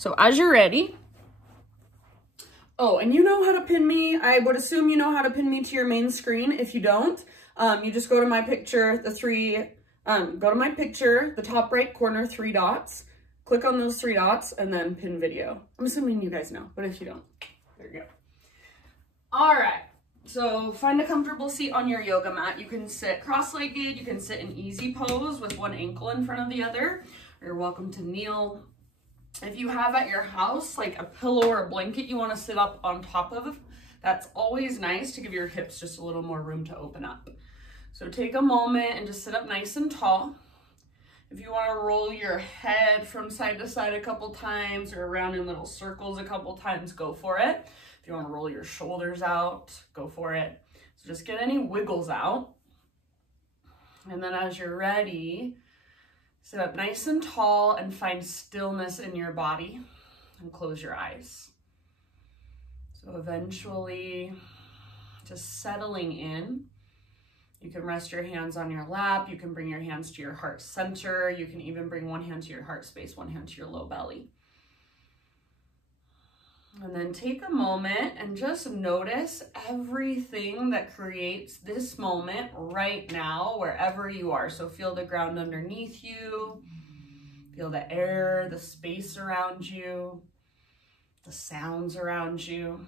So as you're ready, oh, and you know how to pin me. I would assume you know how to pin me to your main screen. If you don't, you just go to my picture, the top right corner, 3 dots, click on those 3 dots and then pin video. I'm assuming you guys know, but if you don't, there you go. All right, so find a comfortable seat on your yoga mat. You can sit cross-legged, you can sit in easy pose with one ankle in front of the other, or you're welcome to kneel. If you have at your house like a pillow or a blanket you want to sit up on top of, that's always nice to give your hips just a little more room to open up. So take a moment and just sit up nice and tall. If you want to roll your head from side to side a couple times or around in little circles a couple times, go for it. If you want to roll your shoulders out, go for it. So just get any wiggles out. And then as you're ready, sit up nice and tall and find stillness in your body and close your eyes. So eventually just settling in. You can rest your hands on your lap. You can bring your hands to your heart center. You can even bring one hand to your heart space, one hand to your low belly. And then take a moment and just notice everything that creates this moment right now, wherever you are. So feel the ground underneath you, feel the air, the space around you, the sounds around you.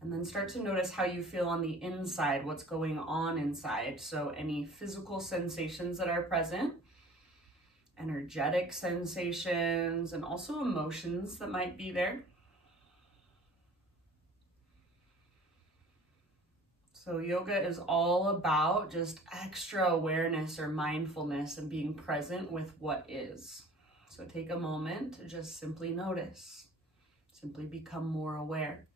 And then start to notice how you feel on the inside, what's going on inside. So any physical sensations that are present, energetic sensations, and also emotions that might be there. So yoga is all about just extra awareness or mindfulness and being present with what is. So take a moment to just simply notice, simply become more aware.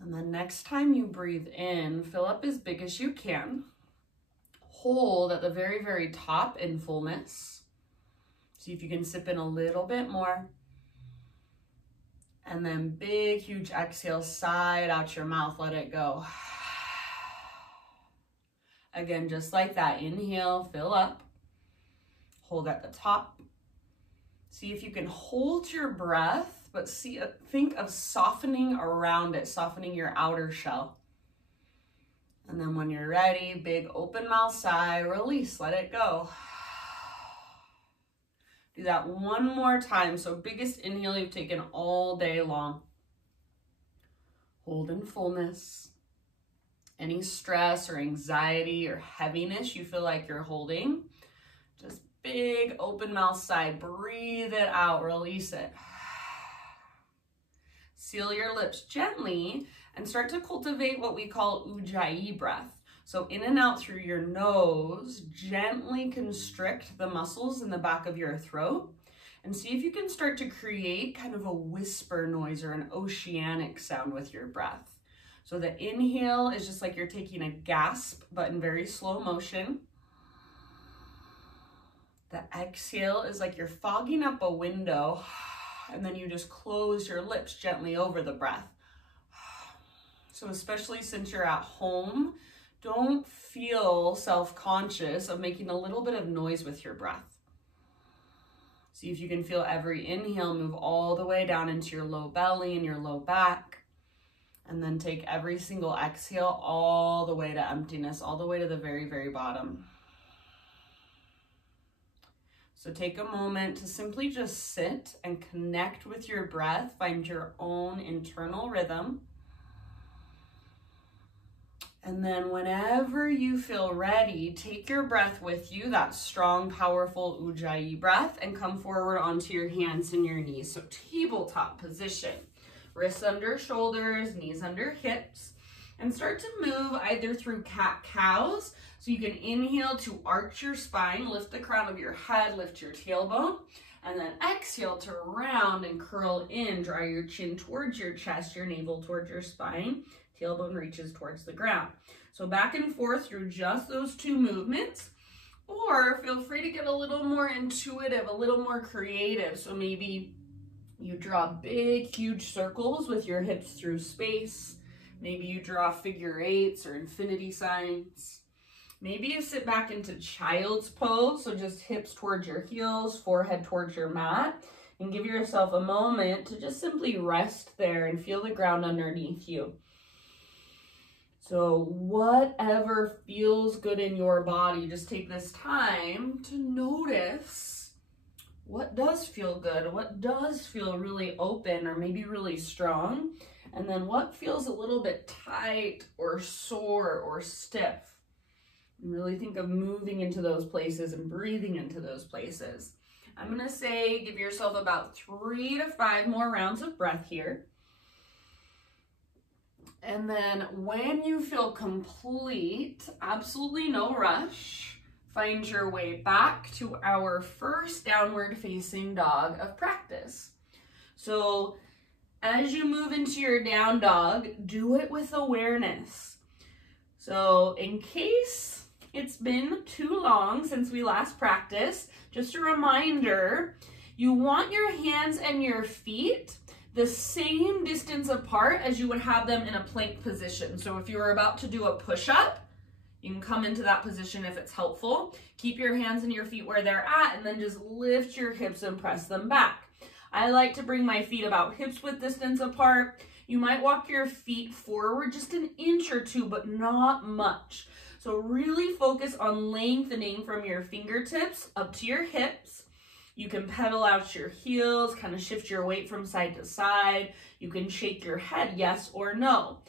And then next time you breathe in, fill up as big as you can. Hold at the very, very top in fullness. See if you can sip in a little bit more. And then big, huge exhale, side out your mouth, let it go. Again, just like that, inhale, fill up. Hold at the top. See if you can hold your breath, but think of softening around it, softening your outer shell. And then when you're ready, big open mouth sigh, release, let it go. Do that one more time. So biggest inhale you've taken all day long. Hold in fullness. Any stress or anxiety or heaviness you feel like you're holding, just big open mouth sigh, breathe it out, release it. Seal your lips gently and start to cultivate what we call ujjayi breath. So in and out through your nose, gently constrict the muscles in the back of your throat and see if you can start to create kind of a whisper noise or an oceanic sound with your breath. So the inhale is just like you're taking a gasp, but in very slow motion. The exhale is like you're fogging up a window, and then you just close your lips gently over the breath. So especially since you're at home, don't feel self-conscious of making a little bit of noise with your breath. See if you can feel every inhale move all the way down into your low belly and your low back. And then take every single exhale all the way to emptiness, all the way to the very, very bottom. So take a moment to simply just sit and connect with your breath, find your own internal rhythm. And then whenever you feel ready, take your breath with you, that strong, powerful ujjayi breath, and come forward onto your hands and your knees. So tabletop position, wrists under shoulders, knees under hips, and start to move either through cat-cows. So you can inhale to arch your spine, lift the crown of your head, lift your tailbone, and then exhale to round and curl in, draw your chin towards your chest, your navel towards your spine. Tailbone reaches towards the ground. So back and forth through just those 2 movements, or feel free to get a little more intuitive, a little more creative. So maybe you draw big, huge circles with your hips through space. Maybe you draw figure 8s or infinity signs. Maybe you sit back into child's pose, so just hips towards your heels, forehead towards your mat, and give yourself a moment to just simply rest there and feel the ground underneath you. So whatever feels good in your body, just take this time to notice what does feel good, what does feel really open or maybe really strong, and then what feels a little bit tight or sore or stiff. And really think of moving into those places and breathing into those places. I'm gonna say give yourself about 3 to 5 more rounds of breath here. And then when you feel complete, absolutely no rush, find your way back to our first downward facing dog of practice. So as you move into your down dog, do it with awareness. So in case it's been too long since we last practiced, just a reminder, you want your hands and your feet the same distance apart as you would have them in a plank position. So if you were about to do a push-up, you can come into that position if it's helpful. Keep your hands and your feet where they're at, and then just lift your hips and press them back. I like to bring my feet about hips width distance apart. You might walk your feet forward just an inch or two, but not much. So really focus on lengthening from your fingertips up to your hips. You can pedal out your heels, kind of shift your weight from side to side. You can shake your head yes or no.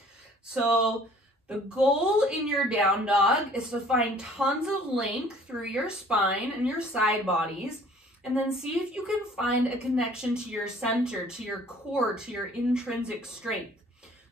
So the goal in your down dog is to find tons of length through your spine and your side bodies, and then see if you can find a connection to your center, to your core, to your intrinsic strength.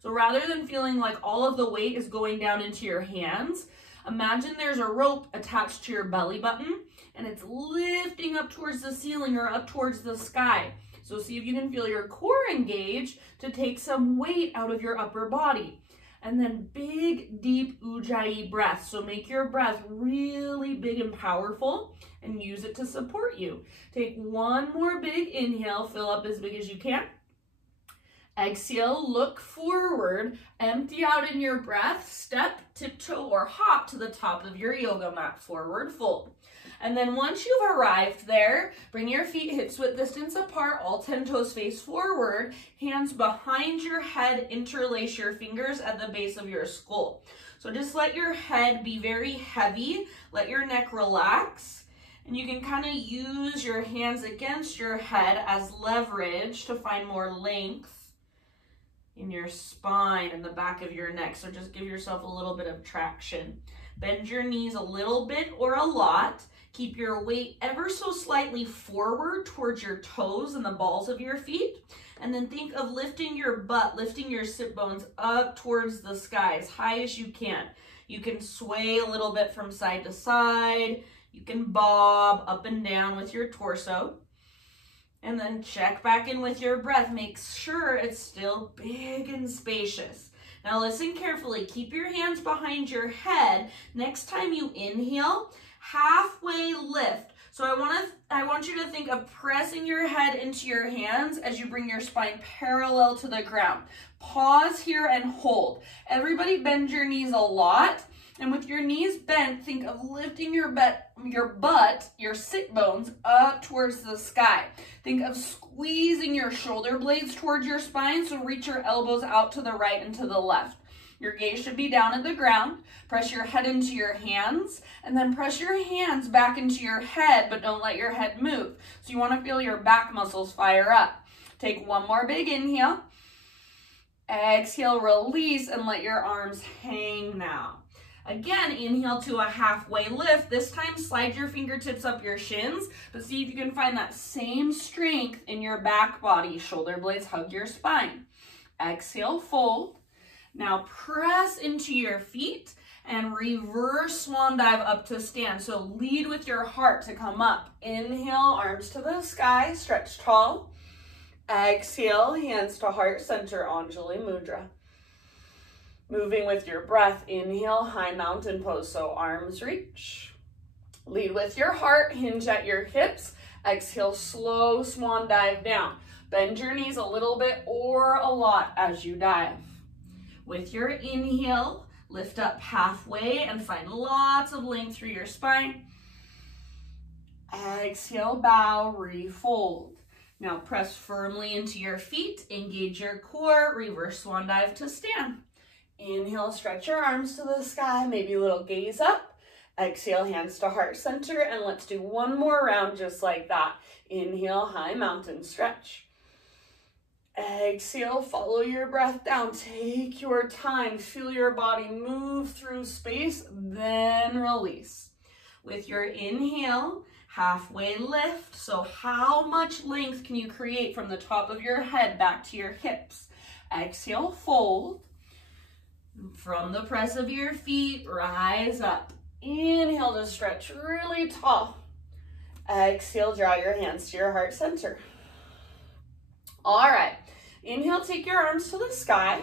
So rather than feeling like all of the weight is going down into your hands, imagine there's a rope attached to your belly button and it's lifting up towards the ceiling or up towards the sky. So see if you can feel your core engage to take some weight out of your upper body. And then big, deep Ujjayi breath. So make your breath really big and powerful and use it to support you. Take one more big inhale, fill up as big as you can. Exhale, look forward, empty out in your breath, step, tiptoe, or hop to the top of your yoga mat, forward fold. And then once you've arrived there, bring your feet hips width distance apart, all 10 toes face forward, hands behind your head, interlace your fingers at the base of your skull. So just let your head be very heavy, let your neck relax, and you can kind of use your hands against your head as leverage to find more length in your spine and the back of your neck. So just give yourself a little bit of traction. Bend your knees a little bit or a lot. Keep your weight ever so slightly forward towards your toes and the balls of your feet. And then think of lifting your butt, lifting your sit bones up towards the sky as high as you can. You can sway a little bit from side to side. You can bob up and down with your torso. And then check back in with your breath. Make sure it's still big and spacious. Now listen carefully. Keep your hands behind your head. Next time you inhale, halfway lift. So I want you to think of pressing your head into your hands as you bring your spine parallel to the ground. Pause here and hold. Everybody bend your knees a lot. And with your knees bent, think of lifting your butt, your sit bones up towards the sky. Think of squeezing your shoulder blades towards your spine, so reach your elbows out to the right and to the left. Your gaze should be down at the ground. Press your head into your hands, and then press your hands back into your head, but don't let your head move. So you want to feel your back muscles fire up. Take one more big inhale. Exhale, release, and let your arms hang now. Again, inhale to a halfway lift. This time, slide your fingertips up your shins, but see if you can find that same strength in your back body. Shoulder blades hug your spine. Exhale, fold. Now press into your feet and reverse swan dive up to stand. So lead with your heart to come up. Inhale, arms to the sky, stretch tall. Exhale, hands to heart center, Anjali Mudra. Moving with your breath, inhale, high mountain pose, so arms reach. Lead with your heart, hinge at your hips. Exhale, slow swan dive down. Bend your knees a little bit or a lot as you dive. With your inhale, Lift up halfway and find lots of length through your spine. Exhale, bow, refold. Now press firmly into your feet, engage your core, reverse swan dive to stand. Inhale, stretch your arms to the sky, maybe a little gaze up. Exhale, hands to heart center, and let's do one more round just like that. Inhale, high mountain stretch. Exhale, follow your breath down. Take your time, feel your body move through space, then release. With your inhale, halfway lift. So how much length can you create from the top of your head back to your hips? Exhale, fold. From the press of your feet, rise up. Inhale to stretch really tall. Exhale, draw your hands to your heart center. All right, inhale, take your arms to the sky.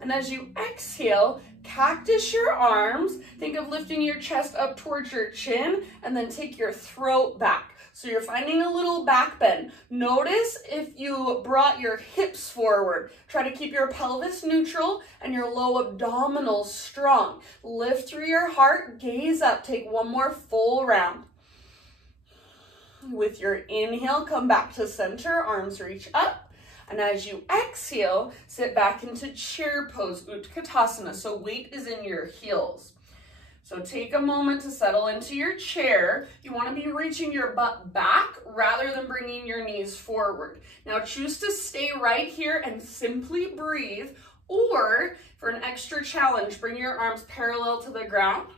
And as you exhale, cactus your arms. Think of lifting your chest up towards your chin and then take your throat back. So you're finding a little back bend. Notice if you brought your hips forward. Try to keep your pelvis neutral and your low abdominals strong. Lift through your heart, gaze up. Take one more full round. With your inhale, come back to center, arms reach up. And as you exhale, sit back into chair pose, Utkatasana. So weight is in your heels. So take a moment to settle into your chair. You want to be reaching your butt back rather than bringing your knees forward. Now choose to stay right here and simply breathe, or for an extra challenge, bring your arms parallel to the ground.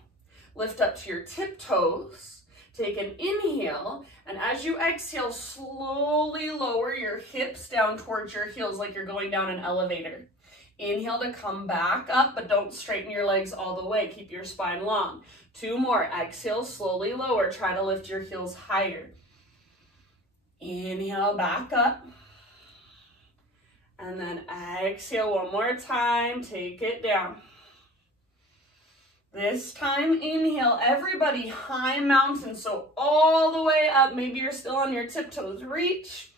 Lift up to your tiptoes. Take an inhale, and as you exhale, slowly lower your hips down towards your heels like you're going down an elevator. Inhale to come back up, but don't straighten your legs all the way. Keep your spine long. 2 more. Exhale, slowly lower. Try to lift your heels higher. Inhale, back up. And then exhale one more time. Take it down. This time, inhale, everybody, high mountain. So all the way up. Maybe you're still on your tiptoes. Reach.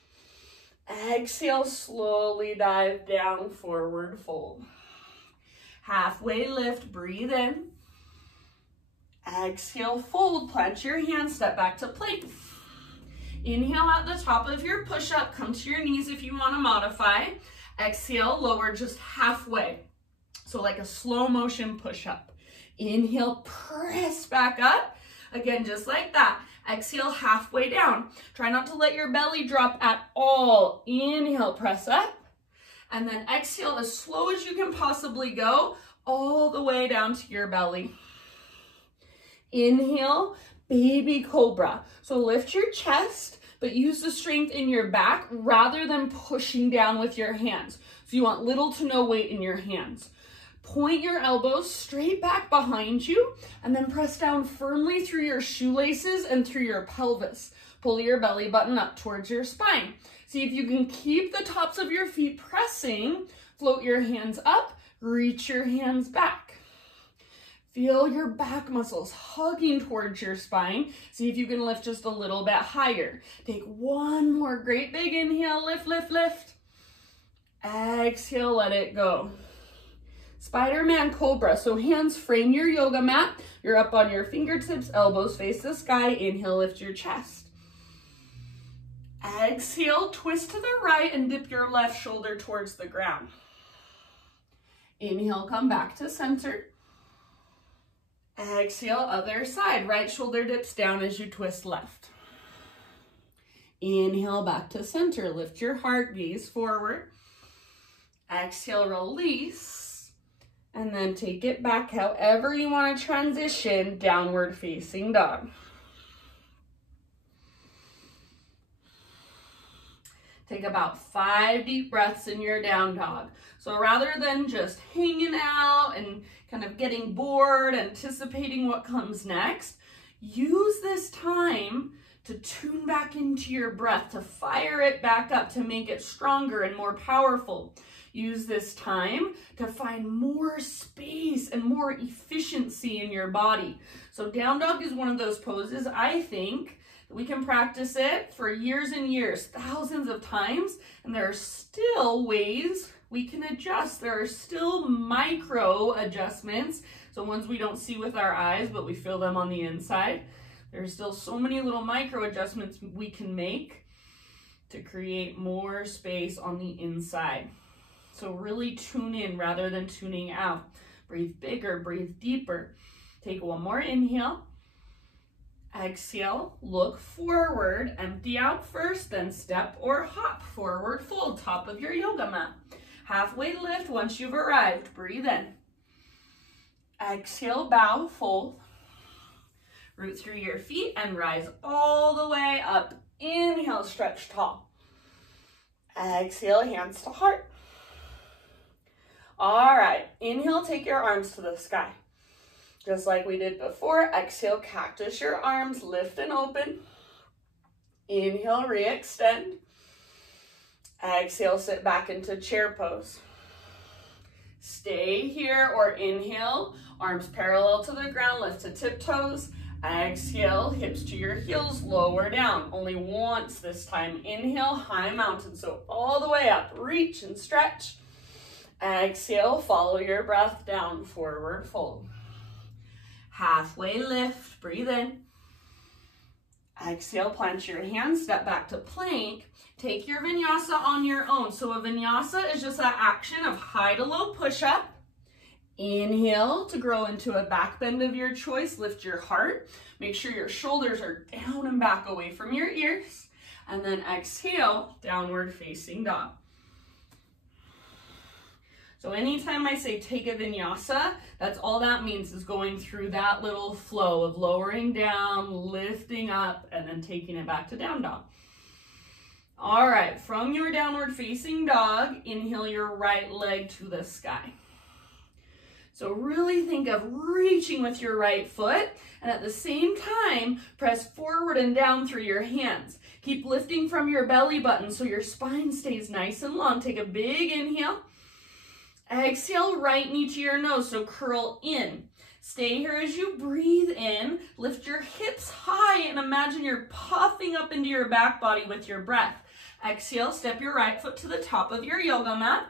Exhale, slowly dive down, forward fold. Halfway lift, breathe in. Exhale, fold, plant your hands, step back to plank. Inhale at the top of your push-up, come to your knees if you want to modify. Exhale, lower just halfway. So like a slow motion push-up. Inhale, press back up. Again, just like that. Exhale, halfway down. Try not to let your belly drop at all. Inhale, press up. And then exhale as slow as you can possibly go, all the way down to your belly. Inhale, baby cobra. So lift your chest, but use the strength in your back rather than pushing down with your hands. So you want little to no weight in your hands. Point your elbows straight back behind you and then press down firmly through your shoelaces and through your pelvis. Pull your belly button up towards your spine. See if you can keep the tops of your feet pressing. Float your hands up, reach your hands back. Feel your back muscles hugging towards your spine. See if you can lift just a little bit higher. Take one more great big inhale, lift, lift, lift. Exhale, let it go. Spider-Man Cobra. So hands frame your yoga mat. You're up on your fingertips, elbows face the sky. Inhale, lift your chest. Exhale, twist to the right and dip your left shoulder towards the ground. Inhale, come back to center. Exhale, other side. Right shoulder dips down as you twist left. Inhale, back to center. Lift your heart, gaze forward. Exhale, release. And then take it back however you want to transition, downward facing dog. Take about 5 deep breaths in your down dog. So rather than just hanging out and kind of getting bored, anticipating what comes next, use this time to tune back into your breath, to fire it back up, to make it stronger and more powerful. Use this time to find more space and more efficiency in your body. So down dog is one of those poses, I think, that we can practice it for years and years, thousands of times, and there are still ways we can adjust. There are still micro adjustments, so ones we don't see with our eyes, but we feel them on the inside. There's still so many little micro adjustments we can make to create more space on the inside. So really tune in rather than tuning out. Breathe bigger, breathe deeper. Take one more inhale. Exhale, look forward, empty out first, then step or hop, forward fold, top of your yoga mat. Halfway lift once you've arrived, breathe in. Exhale, bow, fold. Root through your feet and rise all the way up. Inhale, stretch tall. Exhale, hands to heart. All right, inhale, take your arms to the sky. Just like we did before, exhale, cactus your arms, lift and open. Inhale, re-extend. Exhale, sit back into chair pose. Stay here or inhale, arms parallel to the ground, lift to tiptoes. Exhale, hips to your heels, lower down. Only once this time. Inhale, high mountain, so all the way up. Reach and stretch. Exhale, follow your breath down, forward fold. Halfway lift, breathe in. Exhale, plant your hands, step back to plank. Take your vinyasa on your own. So a vinyasa is just that action of high to low push-up. Inhale to grow into a back bend of your choice. Lift your heart. Make sure your shoulders are down and back away from your ears. And then exhale, downward facing dog. So anytime I say take a vinyasa, that's all that means is going through that little flow of lowering down, lifting up, and then taking it back to down dog. All right, from your downward facing dog, inhale your right leg to the sky. So really think of reaching with your right foot, and at the same time, press forward and down through your hands. Keep lifting from your belly button so your spine stays nice and long. Take a big inhale. Exhale, right knee to your nose, so curl in. Stay here as you breathe in. Lift your hips high and imagine you're puffing up into your back body with your breath. Exhale, step your right foot to the top of your yoga mat.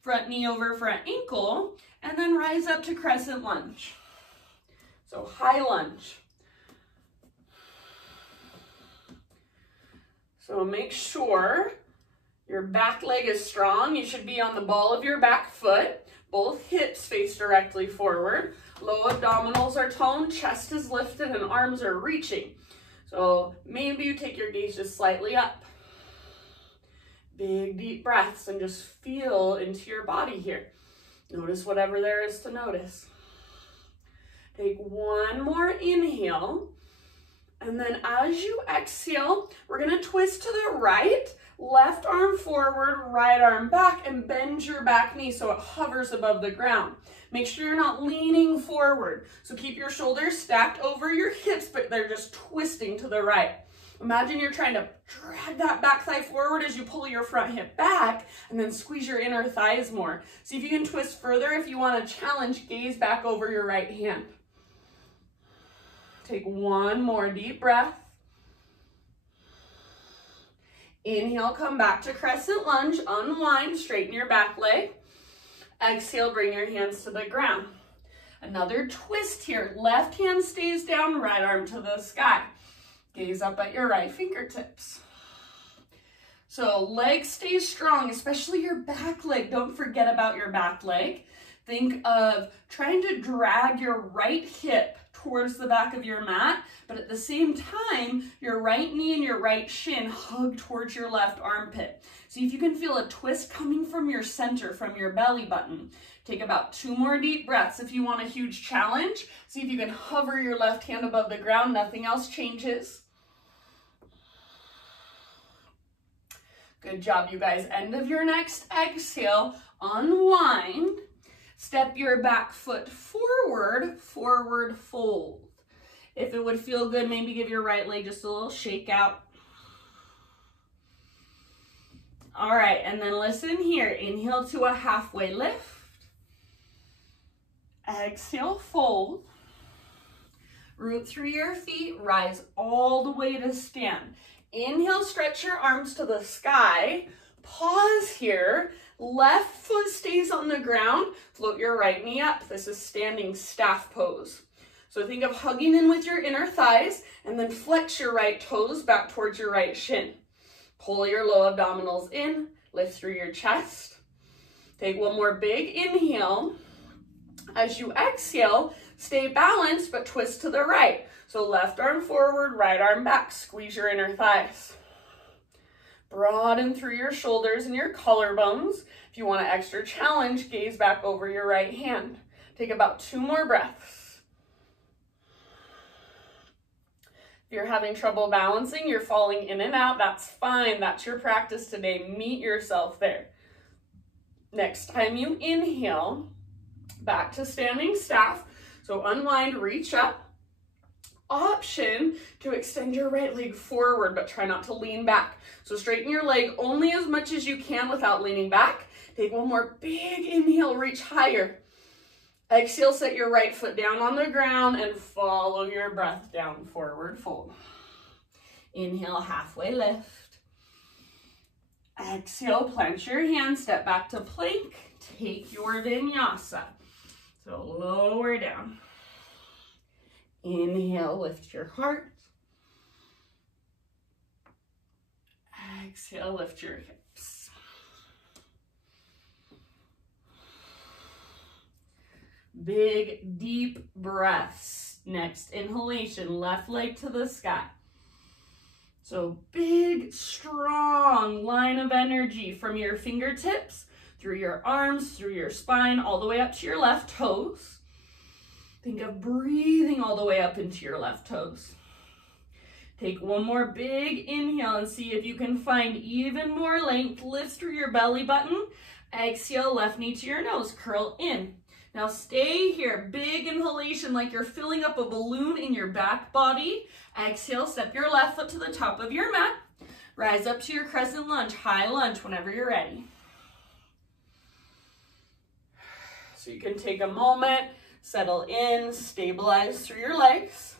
Front knee over front ankle, and then rise up to crescent lunge. So high lunge. So make sure your back leg is strong. You should be on the ball of your back foot. Both hips face directly forward. Low abdominals are toned, chest is lifted, and arms are reaching. So maybe you take your gaze just slightly up. Big deep breaths and just feel into your body here. Notice whatever there is to notice. Take one more inhale. And then as you exhale, we're gonna twist to the right. Left arm forward, right arm back, and bend your back knee so it hovers above the ground. Make sure you're not leaning forward. So keep your shoulders stacked over your hips, but they're just twisting to the right. Imagine you're trying to drag that back thigh forward as you pull your front hip back, and then squeeze your inner thighs more. See if you can twist further. If you want to challenge, gaze back over your right hand. Take one more deep breath. Inhale, come back to crescent lunge, unwind, straighten your back leg. Exhale, bring your hands to the ground. Another twist here. Left hand stays down, right arm to the sky. Gaze up at your right fingertips. So legs stay strong, especially your back leg. Don't forget about your back leg. Think of trying to drag your right hip towards the back of your mat, but at the same time, your right knee and your right shin hug towards your left armpit. See if you can feel a twist coming from your center, from your belly button. Take about 2 more deep breaths. If you want a huge challenge, see if you can hover your left hand above the ground. Nothing else changes. Good job, you guys. End of your next exhale, unwind. Step your back foot forward, forward fold. If it would feel good, maybe give your right leg just a little shake out. All right, and then listen here. Inhale to a halfway lift. Exhale, fold. Root through your feet, rise all the way to stand. Inhale, stretch your arms to the sky. Pause here. Left foot stays on the ground. Float your right knee up. This is standing staff pose. So think of hugging in with your inner thighs and then flex your right toes back towards your right shin. Pull your low abdominals in, lift through your chest. Take one more big inhale. As you exhale, stay balanced but twist to the right. So left arm forward, right arm back. Squeeze your inner thighs. Broaden through your shoulders and your collarbones. If you want an extra challenge, gaze back over your right hand. Take about 2 more breaths. If you're having trouble balancing, you're falling in and out, that's fine. That's your practice today. Meet yourself there. Next time you inhale, back to standing staff. So unwind, reach up. Option to extend your right leg forward, but try not to lean back. So straighten your leg only as much as you can without leaning back. Take one more big inhale, reach higher. Exhale, set your right foot down on the ground and follow your breath down, forward fold. Inhale, halfway lift. Exhale, plant your hands, step back to plank. Take your vinyasa. So lower down. Inhale, lift your heart. Exhale, lift your hips. Big, deep breaths. Next inhalation, left leg to the sky. So big, strong line of energy from your fingertips, through your arms, through your spine, all the way up to your left toes. Think of breathing all the way up into your left toes. Take one more big inhale and see if you can find even more length. Lift through your belly button. Exhale, left knee to your nose, curl in. Now stay here, big inhalation like you're filling up a balloon in your back body. Exhale, step your left foot to the top of your mat. Rise up to your crescent lunge, high lunge whenever you're ready. So you can take a moment, settle in, stabilize through your legs.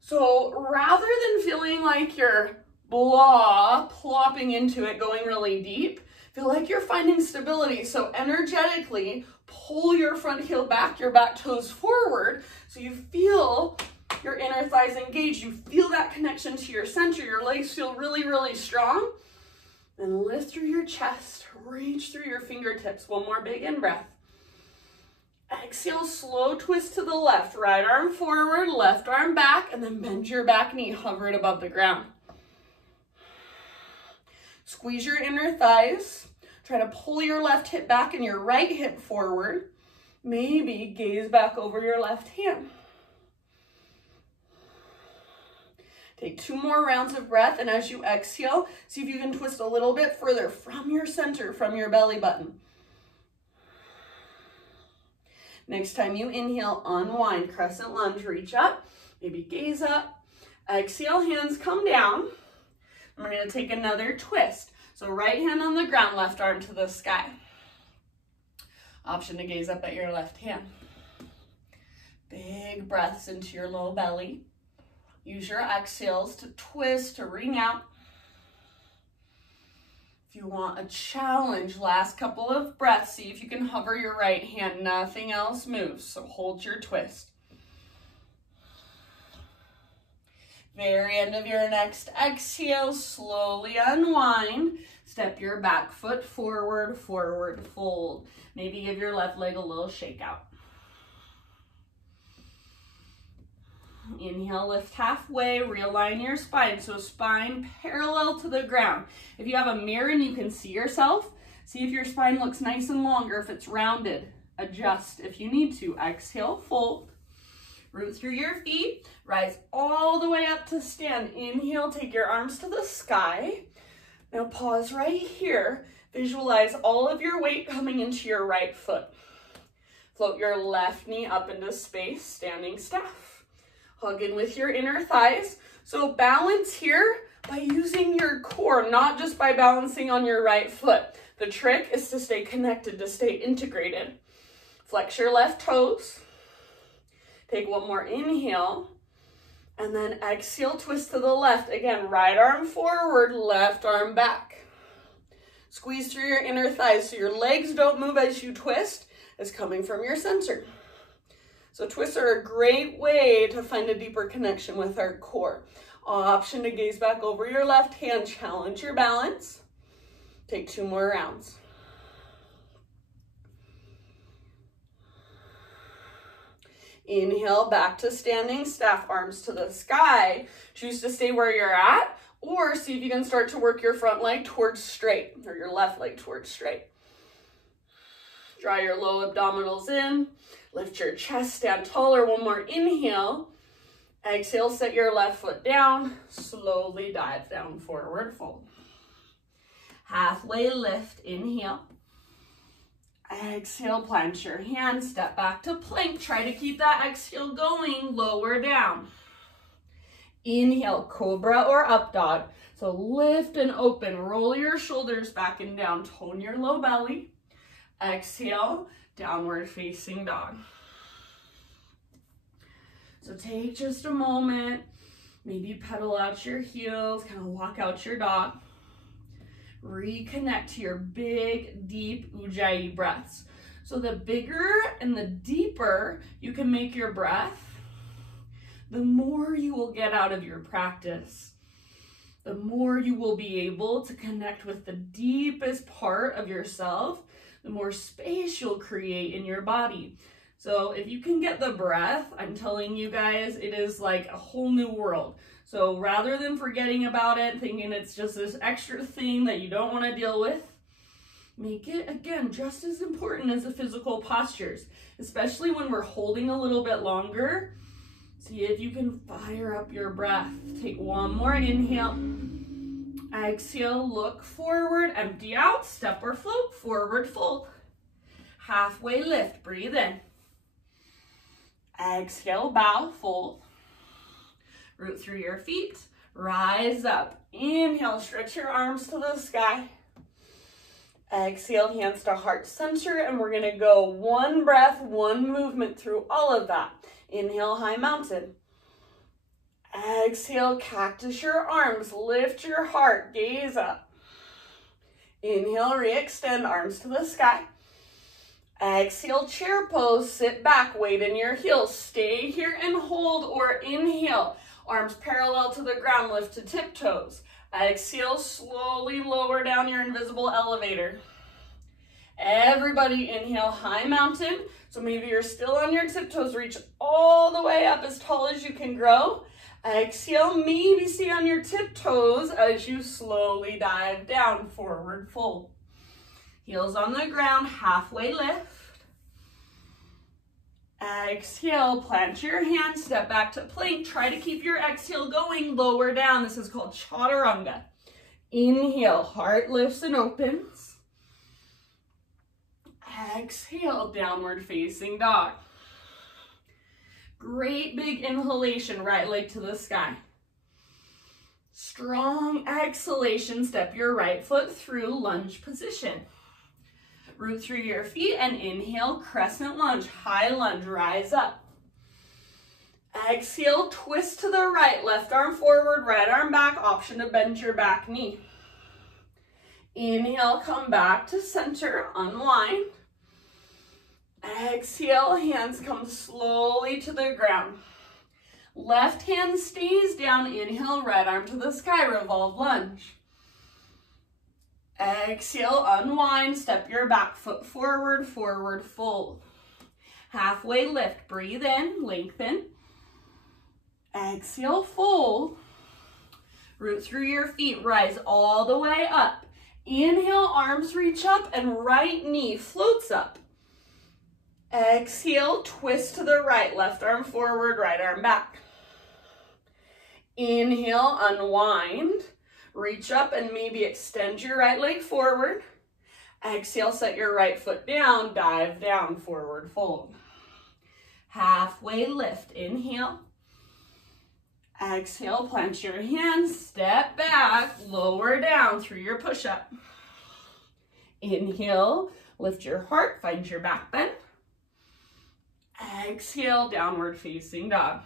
So rather than feeling like you're plopping into it, going really deep, feel like you're finding stability. So energetically, pull your front heel back, your back toes forward, so you feel your inner thighs engaged. You feel that connection to your center. Your legs feel really, really strong. Then lift through your chest, reach through your fingertips. One more big in-breath. Exhale, slow twist to the left. Right arm forward, left arm back, and then bend your back knee, hover it above the ground. Squeeze your inner thighs. Try to pull your left hip back and your right hip forward. Maybe gaze back over your left hand. Take 2 more rounds of breath, and as you exhale, see if you can twist a little bit further from your center, from your belly button. Next time you inhale, unwind, crescent lunge, reach up, maybe gaze up. Exhale, hands come down. We're going to take another twist. So right hand on the ground, left arm to the sky. Option to gaze up at your left hand. Big breaths into your low belly. Use your exhales to twist, to wring out. If you want a challenge, last couple of breaths, see if you can hover your right hand. Nothing else moves, so hold your twist. Very end of your next exhale, slowly unwind. Step your back foot forward, forward fold. Maybe give your left leg a little shake out. Inhale, lift halfway, realign your spine. So spine parallel to the ground. If you have a mirror and you can see yourself, see if your spine looks nice and long or if it's rounded. Adjust if you need to. Exhale, fold. Root through your feet, rise all the way up to stand. Inhale, take your arms to the sky. Now pause right here. Visualize all of your weight coming into your right foot. Float your left knee up into space, standing staff. Hug in with your inner thighs. So balance here by using your core, not just by balancing on your right foot. The trick is to stay connected, to stay integrated. Flex your left toes. Take one more inhale, and then exhale, twist to the left. Again, right arm forward, left arm back. Squeeze through your inner thighs so your legs don't move as you twist. It's coming from your center. So twists are a great way to find a deeper connection with our core. Option to gaze back over your left hand, challenge your balance. Take 2 more rounds. Inhale, back to standing, staff arms to the sky. Choose to stay where you're at, or see if you can start to work your front leg towards straight, or your left leg towards straight. Draw your low abdominals in, lift your chest, stand taller. 1 more inhale. Exhale, set your left foot down, slowly dive down, forward fold. Halfway lift, inhale. Exhale, plant your hands, step back to plank. Try to keep that exhale going, lower down. Inhale, cobra or up dog. So lift and open, roll your shoulders back and down, tone your low belly. Exhale, downward facing dog. So take just a moment, maybe pedal out your heels, kind of walk out your dog. Reconnect to your big, deep Ujjayi breaths. So the bigger and the deeper you can make your breath, the more you will get out of your practice. The more you will be able to connect with the deepest part of yourself, the more space you'll create in your body. So if you can get the breath, I'm telling you guys, it is like a whole new world. So rather than forgetting about it, thinking it's just this extra thing that you don't want to deal with, make it, again, just as important as the physical postures, especially when we're holding a little bit longer. See if you can fire up your breath. Take 1 more inhale. Exhale, look forward, empty out, step or float, forward fold. Halfway lift, breathe in. Exhale, bow, fold. Root through your feet, rise up. Inhale, stretch your arms to the sky. Exhale, hands to heart center, and we're gonna go 1 breath, 1 movement through all of that. Inhale, high mountain. Exhale, cactus your arms, lift your heart, gaze up. Inhale, re-extend, arms to the sky. Exhale, chair pose, sit back, weight in your heels. Stay here and hold, or inhale. Arms parallel to the ground, lift to tiptoes. Exhale, slowly lower down your invisible elevator. Everybody inhale, high mountain. So maybe you're still on your tiptoes, reach all the way up as tall as you can grow. Exhale, maybe stay on your tiptoes as you slowly dive down, forward fold. Heels on the ground, halfway lift. Exhale, plant your hands, step back to plank. Try to keep your exhale going, lower down. This is called chaturanga. Inhale, heart lifts and opens. Exhale, downward facing dog. Great big inhalation, right leg to the sky. Strong exhalation, step your right foot through lunge position. Root through your feet and inhale, crescent lunge, high lunge, rise up. Exhale, twist to the right, left arm forward, right arm back, option to bend your back knee. Inhale, come back to center, unwind. Exhale, hands come slowly to the ground. Left hand stays down, inhale, right arm to the sky, revolve lunge. Exhale, unwind, step your back foot forward, forward fold. Halfway lift, breathe in, lengthen. Exhale, fold. Root through your feet, rise all the way up. Inhale, arms reach up and right knee floats up. Exhale, twist to the right, left arm forward, right arm back. Inhale, unwind. Reach up and maybe extend your right leg forward. Exhale, set your right foot down, dive down, forward fold. Halfway lift, inhale. Exhale, plant your hands, step back, lower down through your push-up. Inhale, lift your heart, find your back bend. Exhale, downward facing dog.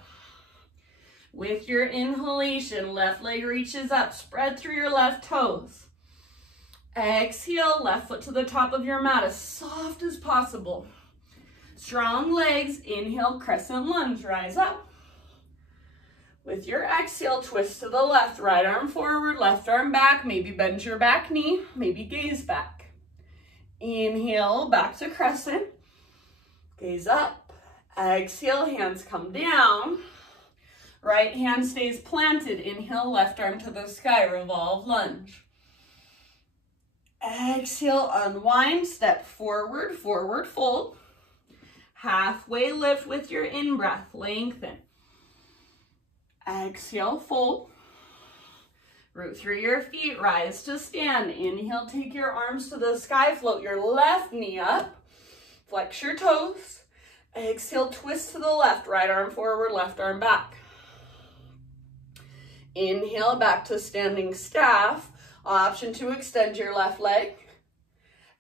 With your inhalation, left leg reaches up, spread through your left toes. Exhale, left foot to the top of your mat as soft as possible. Strong legs, inhale, crescent lunge, rise up. With your exhale, twist to the left, right arm forward, left arm back, maybe bend your back knee, maybe gaze back. Inhale, back to crescent, gaze up. Exhale, hands come down. Right hand stays planted, inhale, left arm to the sky, revolve, lunge. Exhale, unwind, step forward, forward fold. Halfway lift with your in-breath, lengthen. Exhale, fold. Root through your feet, rise to stand. Inhale, take your arms to the sky, float your left knee up. Flex your toes. Exhale, twist to the left, right arm forward, left arm back. Inhale, back to standing staff. Option to extend your left leg.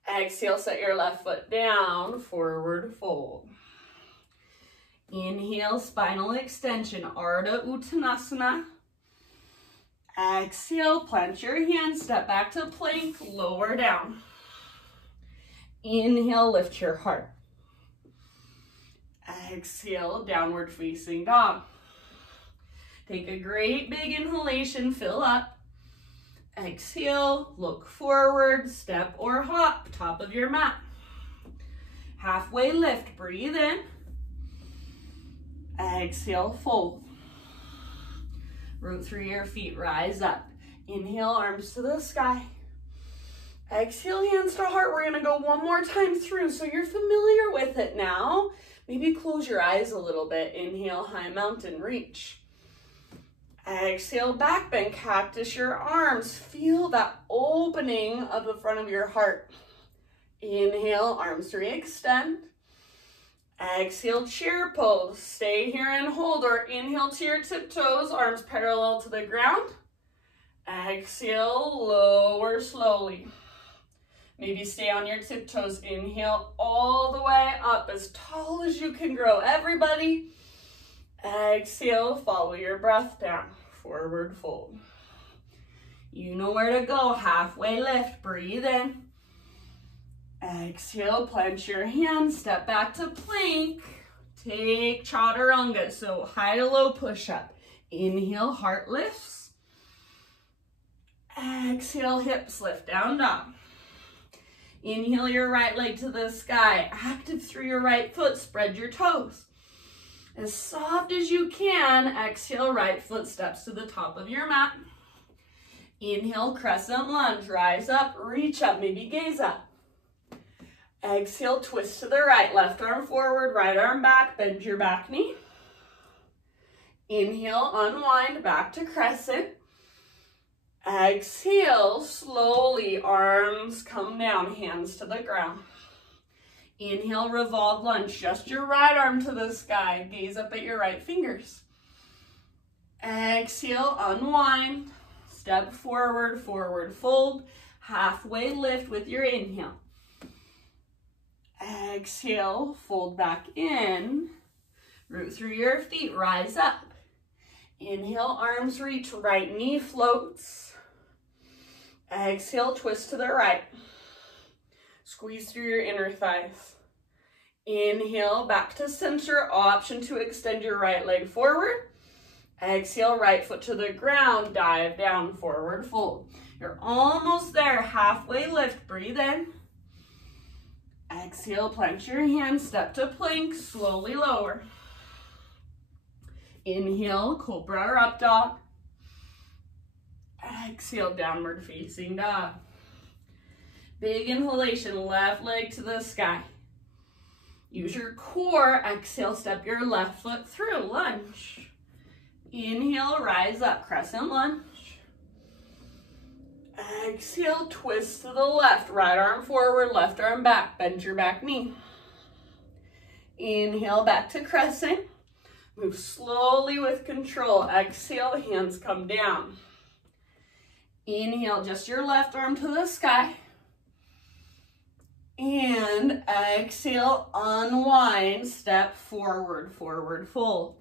Exhale, set your left foot down, forward fold. Inhale, spinal extension, Ardha Uttanasana. Exhale, plant your hands, step back to plank, lower down. Inhale, lift your heart. Exhale, downward facing dog. Take a great big inhalation, fill up. Exhale, look forward, step or hop, top of your mat. Halfway lift, breathe in. Exhale, fold. Root through your feet, rise up. Inhale, arms to the sky. Exhale, hands to heart. We're gonna go one more time through so you're familiar with it now. Maybe close your eyes a little bit. Inhale, high mountain, reach. Exhale, back bend, cactus your arms. Feel that opening of the front of your heart. Inhale, arms re-extend. Exhale, chair pose. Stay here and hold, or inhale to your tiptoes, arms parallel to the ground. Exhale, lower slowly. Maybe stay on your tiptoes. Inhale all the way up, as tall as you can grow. Everybody, exhale, follow your breath down. Forward fold. You know where to go. Halfway lift, breathe in. Exhale, plant your hands, step back to plank. Take chaturanga, so high to low push up. Inhale, heart lifts. Exhale, hips lift, down dog. Inhale your right leg to the sky. Active through your right foot, spread your toes. As soft as you can, exhale, right foot steps to the top of your mat. Inhale, crescent lunge, rise up, reach up, maybe gaze up. Exhale, twist to the right, left arm forward, right arm back, bend your back knee. Inhale, unwind, back to crescent. Exhale, slowly, arms come down, hands to the ground. Inhale, revolve lunge, just your right arm to the sky, gaze up at your right fingers. Exhale, unwind, step forward, forward fold, halfway lift with your inhale. Exhale, fold back in, root through your feet, rise up. Inhale, arms reach, right knee floats. Exhale, twist to the right. Squeeze through your inner thighs. Inhale, back to center, option to extend your right leg forward. Exhale, right foot to the ground, dive down, forward fold. You're almost there, halfway lift, breathe in. Exhale, plant your hands, step to plank, slowly lower. Inhale, cobra or up dog. Exhale, downward facing dog. Big inhalation, left leg to the sky. Use your core, exhale, step your left foot through, lunge. Inhale, rise up, crescent lunge. Exhale, twist to the left, right arm forward, left arm back, bend your back knee. Inhale, back to crescent. Move slowly with control. Exhale, hands come down. Inhale, just your left arm to the sky. And exhale, unwind, step forward, forward fold.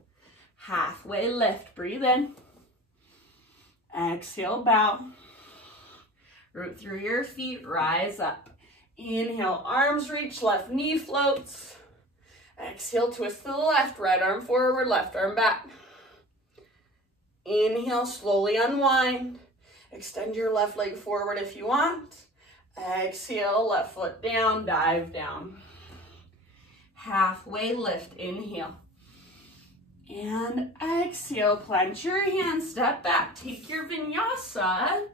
Halfway lift, breathe in. Exhale, bow. Root through your feet, rise up. Inhale, arms reach, left knee floats. Exhale, twist to the left, right arm forward, left arm back. Inhale, slowly unwind. Extend your left leg forward if you want. Exhale, left foot down, dive down. Halfway lift, inhale. And exhale, plant your hands, step back. Take your vinyasa.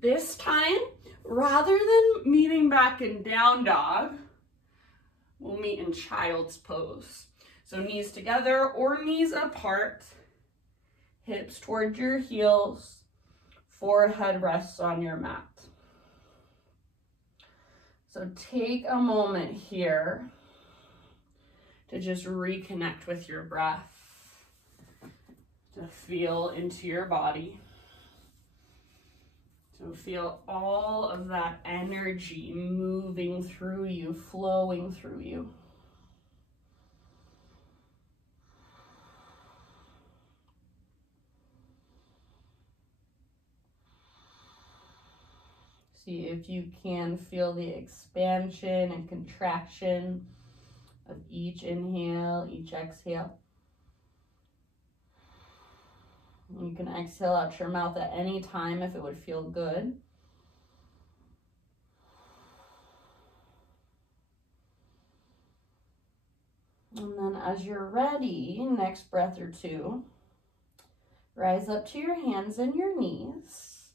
This time, rather than meeting back in down dog, we'll meet in child's pose. So knees together or knees apart, hips toward your heels, forehead rests on your mat. So take a moment here to just reconnect with your breath, to feel into your body. So feel all of that energy moving through you, flowing through you. See if you can feel the expansion and contraction of each inhale, each exhale. You can exhale out your mouth at any time if it would feel good. And then as you're ready, next breath or two, rise up to your hands and your knees.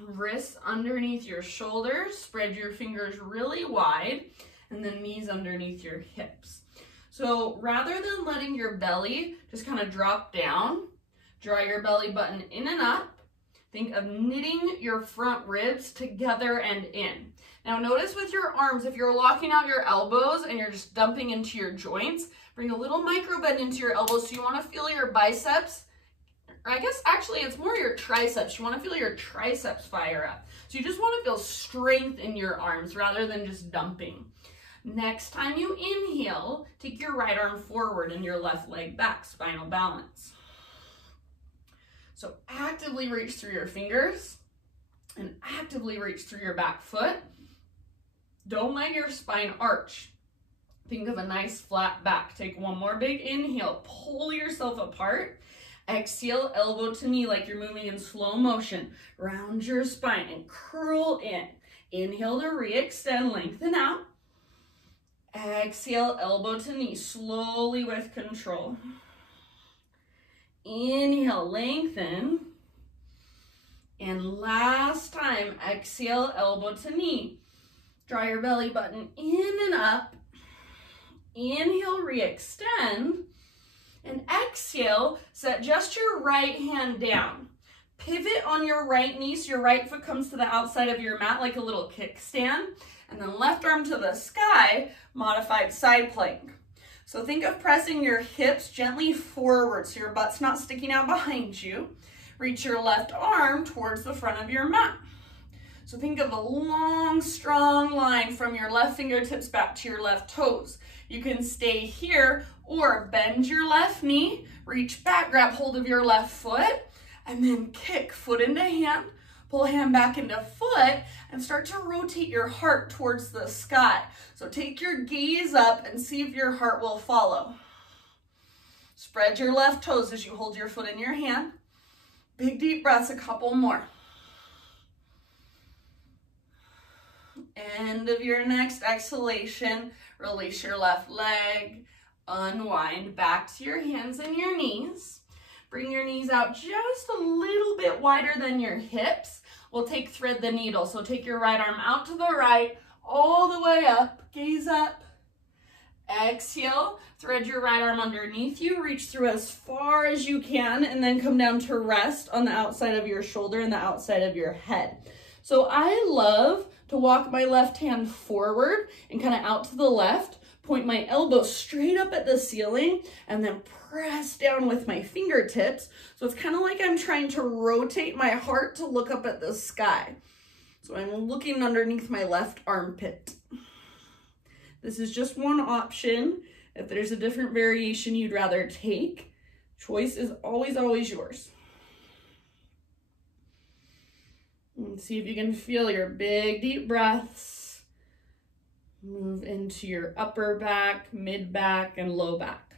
Wrists underneath your shoulders, spread your fingers really wide, and then knees underneath your hips. So rather than letting your belly just kind of drop down, draw your belly button in and up. Think of knitting your front ribs together and in. Now notice with your arms, if you're locking out your elbows and you're just dumping into your joints, bring a little micro bend into your elbows. So you want to feel your biceps, or I guess actually it's more your triceps. You want to feel your triceps fire up. So you just want to feel strength in your arms rather than just dumping. Next time you inhale, take your right arm forward and your left leg back, spinal balance. So actively reach through your fingers and actively reach through your back foot. Don't let your spine arch. Think of a nice flat back. Take one more big inhale, pull yourself apart. Exhale, elbow to knee like you're moving in slow motion. Round your spine and curl in. Inhale to re-extend, lengthen out. Exhale, elbow to knee, slowly with control. Inhale, lengthen. And last time, exhale, elbow to knee. Draw your belly button in and up. Inhale, re-extend. And exhale, set just your right hand down. Pivot on your right knee so your right foot comes to the outside of your mat like a little kickstand. And then left arm to the sky, modified side plank. So think of pressing your hips gently forward so your butt's not sticking out behind you. Reach your left arm towards the front of your mat. So think of a long, strong line from your left fingertips back to your left toes. You can stay here or bend your left knee, reach back, grab hold of your left foot, and then kick foot into hand, pull hand back into foot, and start to rotate your heart towards the sky. So take your gaze up and see if your heart will follow. Spread your left toes as you hold your foot in your hand. Big deep breaths, a couple more. End of your next exhalation, release your left leg, unwind back to your hands and your knees. Bring your knees out just a little bit wider than your hips. We'll take thread the needle. So take your right arm out to the right, all the way up, gaze up. Exhale, thread your right arm underneath you, reach through as far as you can, and then come down to rest on the outside of your shoulder and the outside of your head. So I love to walk my left hand forward and kind of out to the left, point my elbow straight up at the ceiling, and then press down with my fingertips. So it's kind of like I'm trying to rotate my heart to look up at the sky. So I'm looking underneath my left armpit. This is just one option. If there's a different variation you'd rather take, choice is always, always yours. And see if you can feel your big deep breaths move into your upper back, mid back, and low back.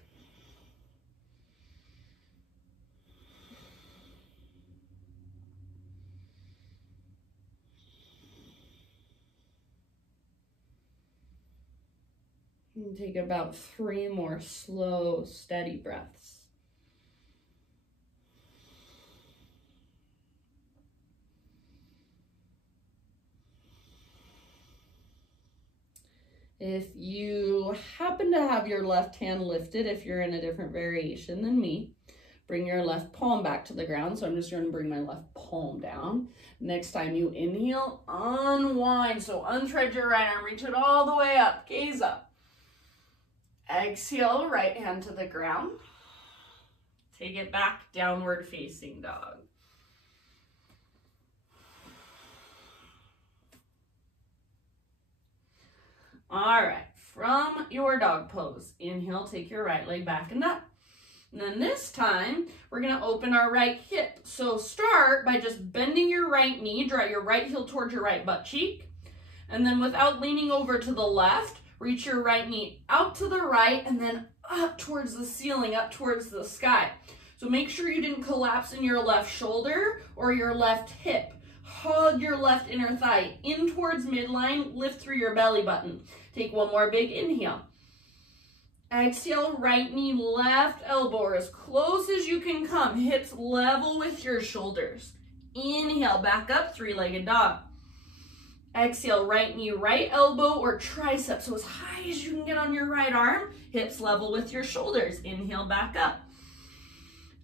And take about 3 more slow, steady breaths. If you happen to have your left hand lifted, if you're in a different variation than me, bring your left palm back to the ground. So I'm just going to bring my left palm down. Next time you inhale, unwind. So unthread your right arm, reach it all the way up, gaze up. Exhale, right hand to the ground. Take it back, downward facing dog. All right, from your dog pose, inhale, take your right leg back and up. And then this time, we're gonna open our right hip. So start by just bending your right knee, draw your right heel towards your right butt cheek. And then without leaning over to the left, reach your right knee out to the right and then up towards the ceiling, up towards the sky. So make sure you didn't collapse in your left shoulder or your left hip. Hug your left inner thigh in towards midline, lift through your belly button. Take one more big inhale. Exhale, right knee, left elbow as close as you can come. Hips level with your shoulders. Inhale, back up, 3-legged dog. Exhale, right knee, right elbow or tricep. So as high as you can get on your right arm, hips level with your shoulders. Inhale, back up.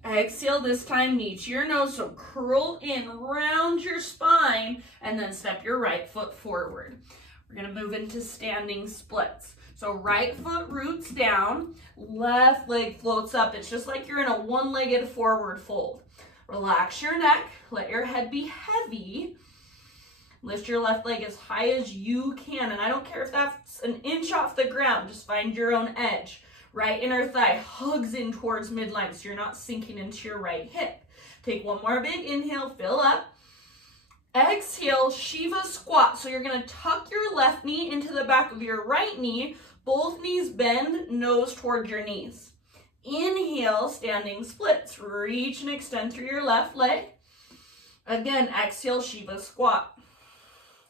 Exhale, this time knee to your nose. So curl in, round your spine, and then step your right foot forward. We're gonna move into standing splits. So right foot roots down, left leg floats up. It's just like you're in a one-legged forward fold. Relax your neck, let your head be heavy. Lift your left leg as high as you can. And I don't care if that's an inch off the ground, just find your own edge. Right inner thigh hugs in towards midline so you're not sinking into your right hip. Take one more big inhale, fill up. Exhale, Shiva squat. So you're gonna tuck your left knee into the back of your right knee. Both knees bend, nose towards your knees. Inhale, standing splits. Reach and extend through your left leg. Again, exhale, Shiva squat.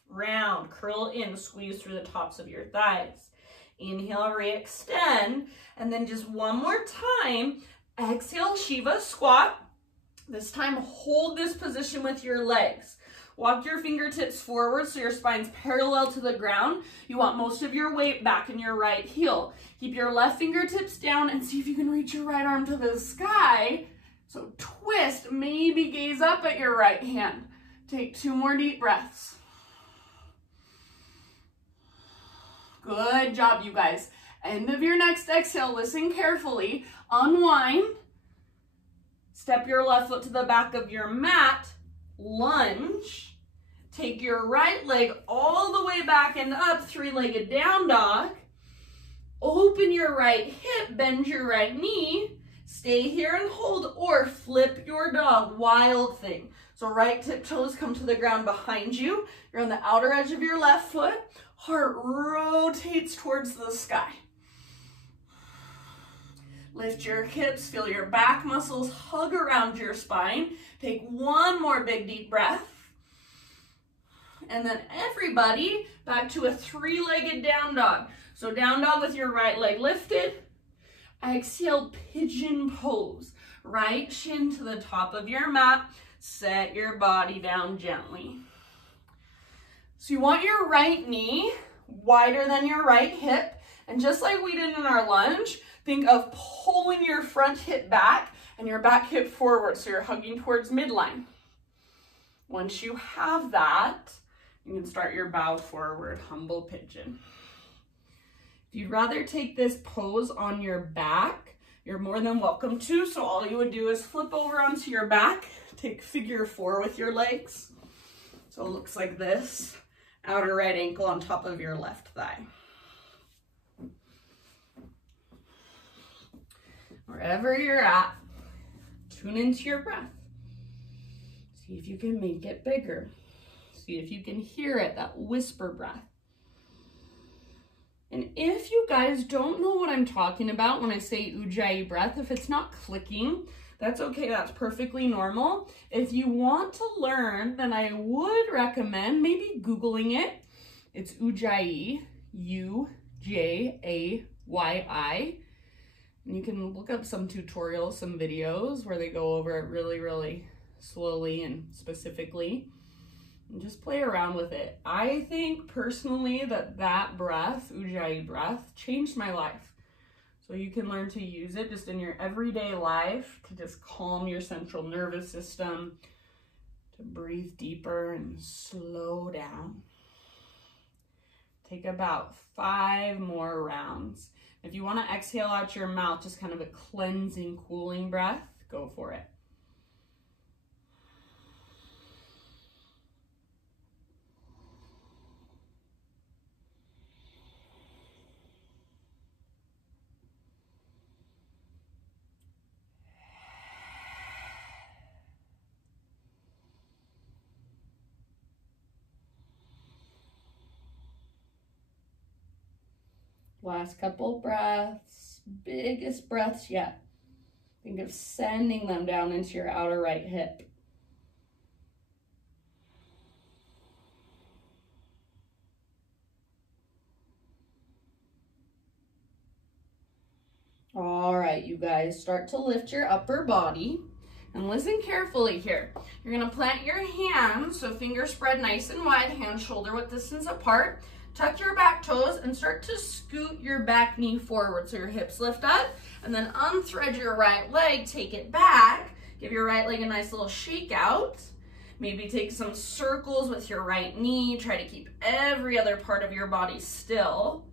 Round, curl in, squeeze through the tops of your thighs. Inhale, re-extend, and then just one more time, exhale, Shiva squat. This time, hold this position with your legs. Walk your fingertips forward so your spine's parallel to the ground. You want most of your weight back in your right heel. Keep your left fingertips down and see if you can reach your right arm to the sky. So twist, maybe gaze up at your right hand. Take 2 more deep breaths. Good job, you guys. End of your next exhale, listen carefully. Unwind. Step your left foot to the back of your mat. Lunge. Take your right leg all the way back and up, 3-legged down dog. Open your right hip, bend your right knee. Stay here and hold, or flip your dog, wild thing. So right tiptoes come to the ground behind you. You're on the outer edge of your left foot. Heart rotates towards the sky. Lift your hips, feel your back muscles hug around your spine. Take one more big deep breath. And then everybody back to a 3-legged down dog. So down dog with your right leg lifted. Exhale, pigeon pose. Right shin to the top of your mat. Set your body down gently. So you want your right knee wider than your right hip. And just like we did in our lunge, think of pulling your front hip back and your back hip forward. So you're hugging towards midline. Once you have that, you can start your bow forward, humble pigeon. If you'd rather take this pose on your back, you're more than welcome to. So all you would do is flip over onto your back, take figure 4 with your legs. So it looks like this. Outer right ankle on top of your left thigh. Wherever you're at, tune into your breath. See if you can make it bigger. See if you can hear it, that whisper breath. And if you guys don't know what I'm talking about when I say ujjayi breath, if it's not clicking, that's okay, that's perfectly normal. If you want to learn, then I would recommend maybe Googling it. It's ujjayi, U-J-A-Y-I. And you can look up some tutorials, some videos where they go over it really, really slowly and specifically. And just play around with it. I think personally that breath, ujjayi breath, changed my life. So you can learn to use it just in your everyday life to just calm your central nervous system, to breathe deeper and slow down. Take about 5 more rounds. If you want to exhale out your mouth, just kind of a cleansing, cooling breath, go for it. Last couple breaths, biggest breaths yet. Think of sending them down into your outer right hip. All right, you guys, start to lift your upper body. And listen carefully here. You're gonna plant your hands, so fingers spread nice and wide, hands shoulder width distance apart. Tuck your back toes and start to scoot your back knee forward so your hips lift up, and then unthread your right leg, take it back, give your right leg a nice little shake out. Maybe take some circles with your right knee, try to keep every other part of your body still.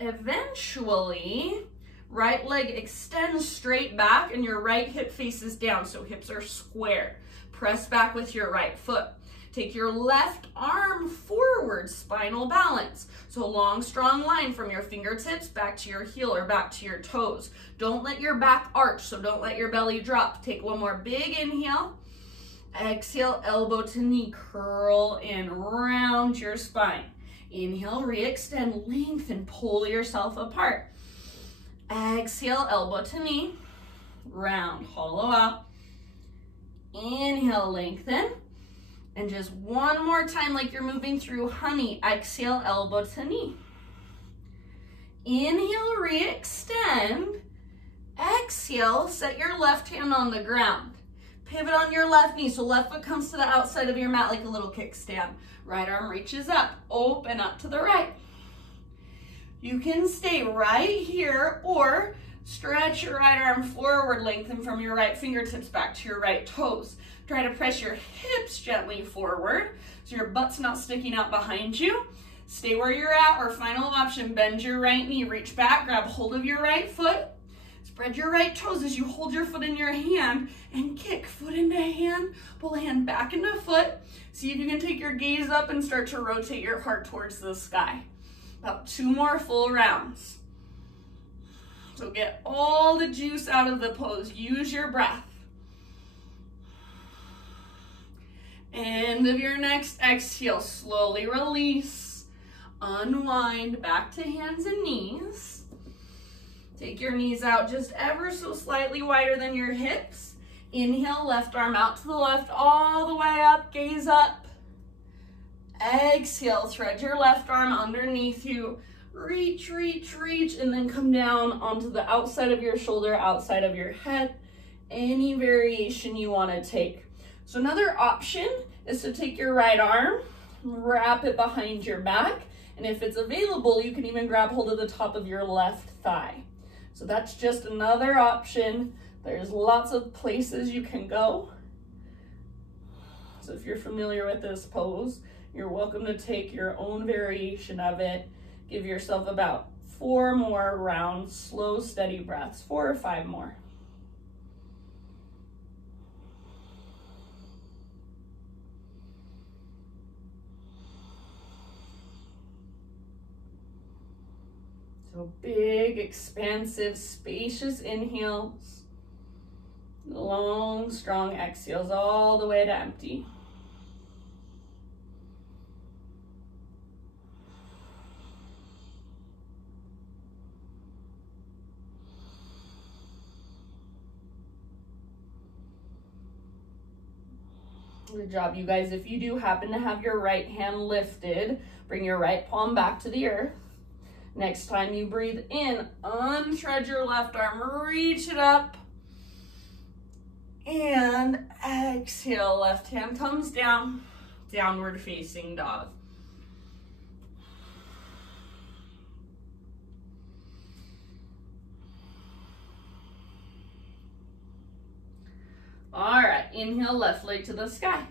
Eventually, right leg extends straight back and your right hip faces down, so hips are square. Press back with your right foot. Take your left arm forward, spinal balance. So long, strong line from your fingertips back to your heel or back to your toes. Don't let your back arch, so don't let your belly drop. Take one more big inhale. Exhale, elbow to knee, curl in, round your spine. Inhale, re-extend, lengthen, pull yourself apart. Exhale, elbow to knee, round, hollow out. Inhale, lengthen. And just one more time like you're moving through honey. Exhale, elbow to knee. Inhale, re-extend. Exhale, set your left hand on the ground. Pivot on your left knee, so left foot comes to the outside of your mat like a little kickstand. Right arm reaches up, open up to the right. You can stay right here or stretch your right arm forward, lengthen from your right fingertips back to your right toes. Try to press your hips gently forward so your butt's not sticking out behind you. Stay where you're at, or final option, bend your right knee, reach back, grab hold of your right foot. Spread your right toes as you hold your foot in your hand and kick foot into hand, pull hand back into foot. See if you can take your gaze up and start to rotate your heart towards the sky. About 2 more full rounds. So get all the juice out of the pose. Use your breath. End of your next exhale, slowly release. Unwind back to hands and knees. Take your knees out just ever so slightly wider than your hips. Inhale, left arm out to the left, all the way up, gaze up. Exhale, thread your left arm underneath you. Reach, reach, reach, and then come down onto the outside of your shoulder, outside of your head. Any variation you want to take. So another option is to take your right arm, wrap it behind your back, and if it's available, you can even grab hold of the top of your left thigh. So that's just another option. There's lots of places you can go. So if you're familiar with this pose, you're welcome to take your own variation of it. Give yourself about 4 more rounds, slow, steady breaths, 4 or 5 more. So big, expansive, spacious inhales, long, strong exhales all the way to empty. Good job, you guys. If you do happen to have your right hand lifted, bring your right palm back to the earth. Next time you breathe in, unthread your left arm, reach it up. And exhale, left hand comes down, downward facing dog. All right, inhale, left leg to the sky.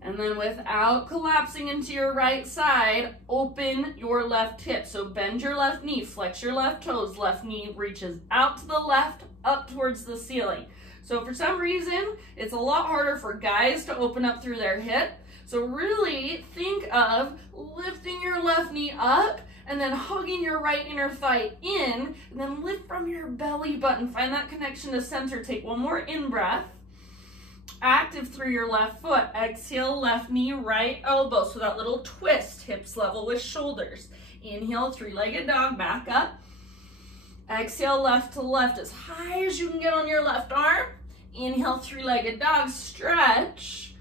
And then without collapsing into your right side, open your left hip. So bend your left knee, flex your left toes. Left knee reaches out to the left, up towards the ceiling. So for some reason, it's a lot harder for guys to open up through their hip. So really think of lifting your left knee up and then hugging your right inner thigh in, and then lift from your belly button. Find that connection to center. Take one more in-breath. Active through your left foot. Exhale, left knee, right elbow. So that little twist, hips level with shoulders. Inhale, three-legged dog, back up. Exhale, left to left, as high as you can get on your left arm. Inhale, three-legged dog, stretch.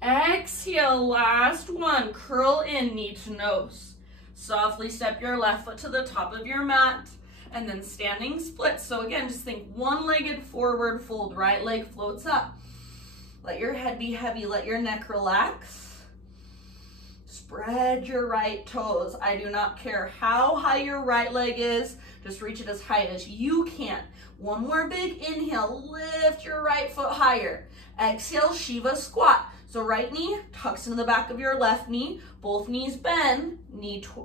Exhale, last one, curl in, knee to nose. Softly step your left foot to the top of your mat, and then standing split. So again, just think one-legged forward fold, right leg floats up. Let your head be heavy, let your neck relax. Spread your right toes. I do not care how high your right leg is, just reach it as high as you can. One more big inhale, lift your right foot higher. Exhale, Shiva squat. So right knee tucks into the back of your left knee, both knees bend,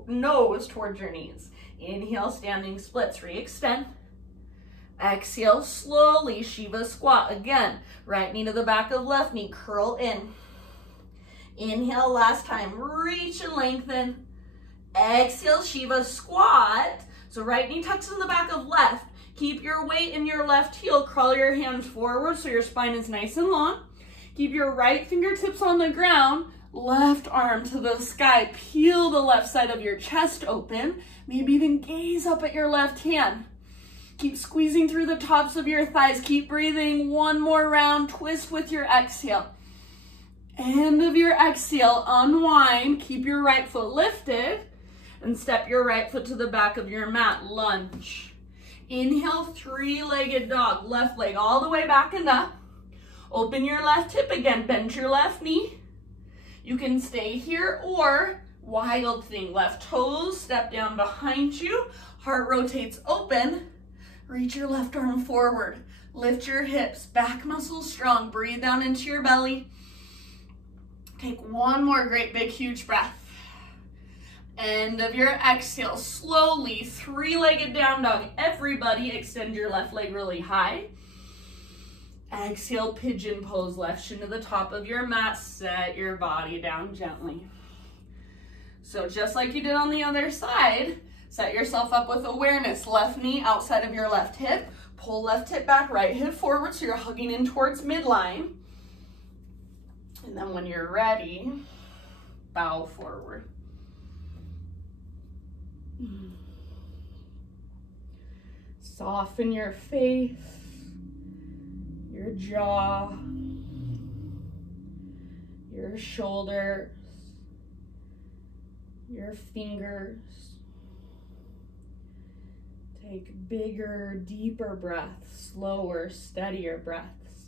nose towards your knees. Inhale, standing splits, re-extend. Exhale, slowly, Shiva squat. Again, right knee to the back of left knee, curl in. Inhale, last time, reach and lengthen. Exhale, Shiva squat. So right knee tucks in the back of left. Keep your weight in your left heel, crawl your hands forward so your spine is nice and long. Keep your right fingertips on the ground, left arm to the sky. Peel the left side of your chest open. Maybe even gaze up at your left hand. Keep squeezing through the tops of your thighs. Keep breathing. One more round. Twist with your exhale. End of your exhale. Unwind. Keep your right foot lifted and step your right foot to the back of your mat. Lunge. Inhale, three-legged dog. Left leg all the way back and up. Open your left hip again, bend your left knee. You can stay here or wild thing. Left toes step down behind you. Heart rotates open. Reach your left arm forward. Lift your hips, back muscles strong. Breathe down into your belly. Take one more great big huge breath. End of your exhale. Slowly, three-legged down dog. Everybody extend your left leg really high. Exhale, pigeon pose, left shin to the top of your mat. Set your body down gently. So just like you did on the other side, set yourself up with awareness. Left knee outside of your left hip. Pull left hip back, right hip forward so you're hugging in towards midline. And then when you're ready, bow forward. Soften your face, your jaw, your shoulders, your fingers. Take bigger, deeper breaths, slower, steadier breaths.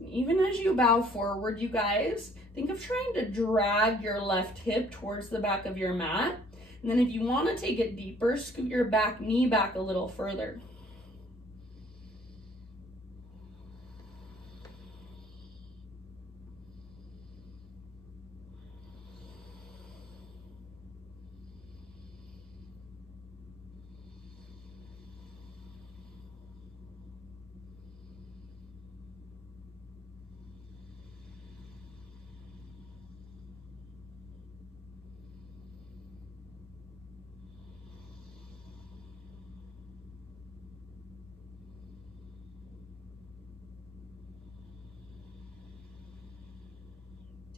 Even as you bow forward, you guys, think of trying to drag your left hip towards the back of your mat. And then if you want to take it deeper, scoot your back knee back a little further.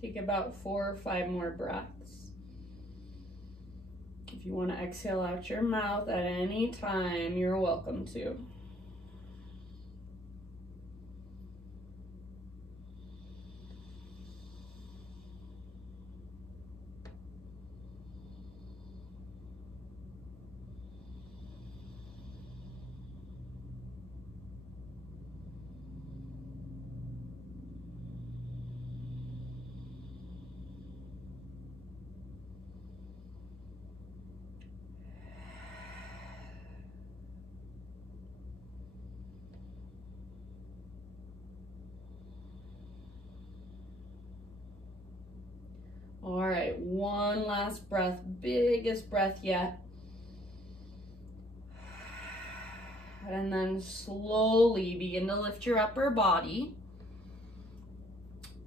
Take about 4 or 5 more breaths. If you want to exhale out your mouth at any time, you're welcome to. right, one last breath, biggest breath yet. And then slowly begin to lift your upper body.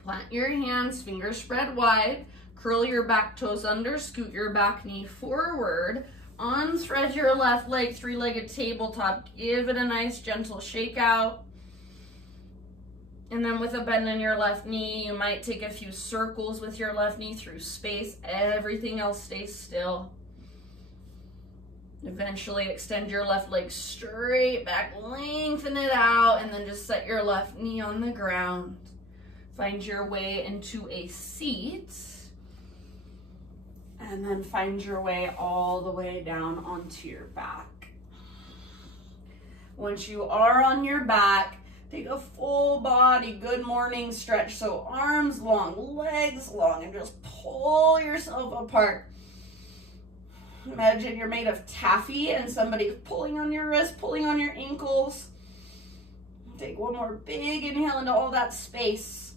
Plant your hands, fingers spread wide. Curl your back toes under, scoot your back knee forward. Unthread your left leg, three-legged tabletop. Give it a nice gentle shake out. And then with a bend in your left knee, you might take a few circles with your left knee through space. Everything else stays still. Eventually extend your left leg straight back, lengthen it out, and then just set your left knee on the ground. Find your way into a seat. And then find your way all the way down onto your back. Once you are on your back, take a full body good morning stretch. So arms long, legs long, and just pull yourself apart. Imagine you're made of taffy and somebody's pulling on your wrist, pulling on your ankles. Take one more big inhale into all that space.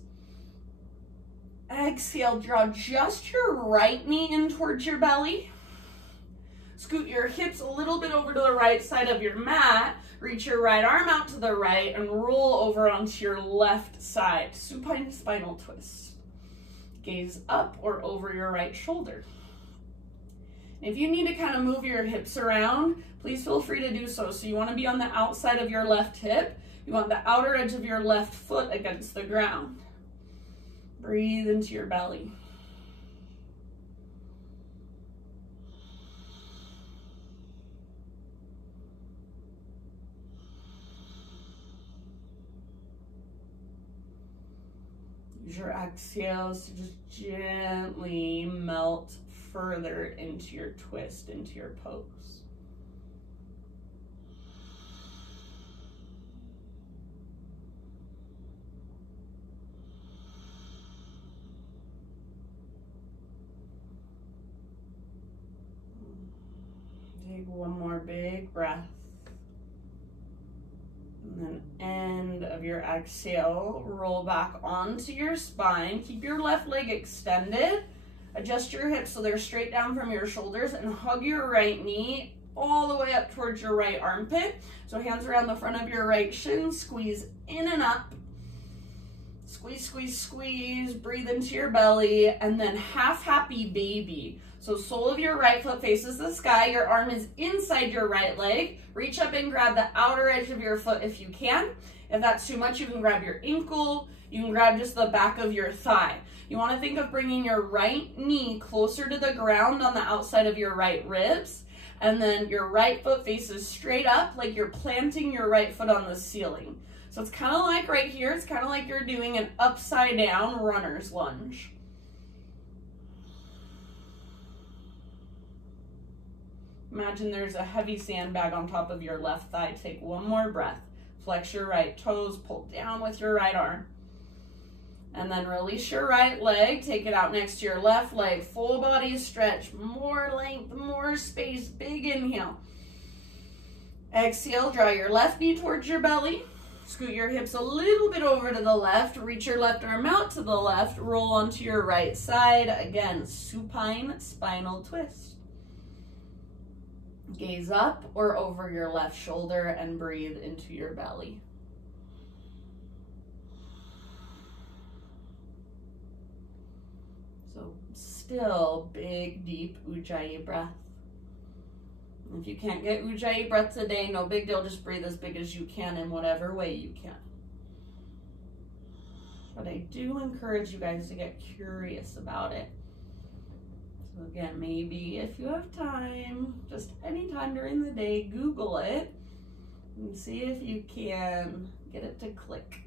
Exhale, draw just your right knee in towards your belly. Scoot your hips a little bit over to the right side of your mat. Reach your right arm out to the right and roll over onto your left side. Supine spinal twist. Gaze up or over your right shoulder. If you need to kind of move your hips around, please feel free to do so. So you want to be on the outside of your left hip. You want the outer edge of your left foot against the ground. Breathe into your belly. Use your exhales to just gently melt further into your twist, into your pose. Take one more big breath. And then end of your exhale, roll back onto your spine. Keep your left leg extended. Adjust your hips so they're straight down from your shoulders and hug your right knee all the way up towards your right armpit. So hands around the front of your right shin, squeeze in and up. Squeeze, squeeze, squeeze, breathe into your belly, and then half happy baby. So sole of your right foot faces the sky, your arm is inside your right leg. Reach up and grab the outer edge of your foot if you can. If that's too much, you can grab your ankle, you can grab just the back of your thigh. You want to think of bringing your right knee closer to the ground on the outside of your right ribs, and then your right foot faces straight up like you're planting your right foot on the ceiling. So it's kind of like right here, it's kind of like you're doing an upside down runner's lunge. Imagine there's a heavy sandbag on top of your left thigh. Take one more breath. Flex your right toes, pull down with your right arm. And then release your right leg, take it out next to your left leg. Full body stretch, more length, more space, big inhale. Exhale, draw your left knee towards your belly. Scoot your hips a little bit over to the left, reach your left arm out to the left, roll onto your right side. Again, supine spinal twist. Gaze up or over your left shoulder and breathe into your belly. So still big, deep Ujjayi breath. If you can't get Ujjayi breath today, no big deal. Just breathe as big as you can in whatever way you can. But I do encourage you guys to get curious about it. So again, maybe if you have time, just anytime during the day, Google it and see if you can get it to click.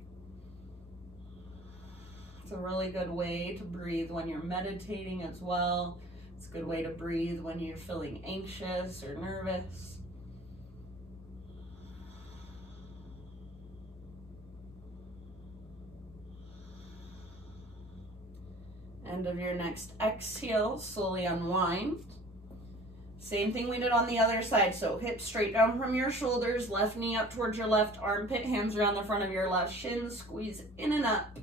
It's a really good way to breathe when you're meditating as well. It's a good way to breathe when you're feeling anxious or nervous. End of your next exhale, slowly unwind. Same thing we did on the other side. So hips straight down from your shoulders, left knee up towards your left armpit, hands around the front of your left shin, squeeze in and up.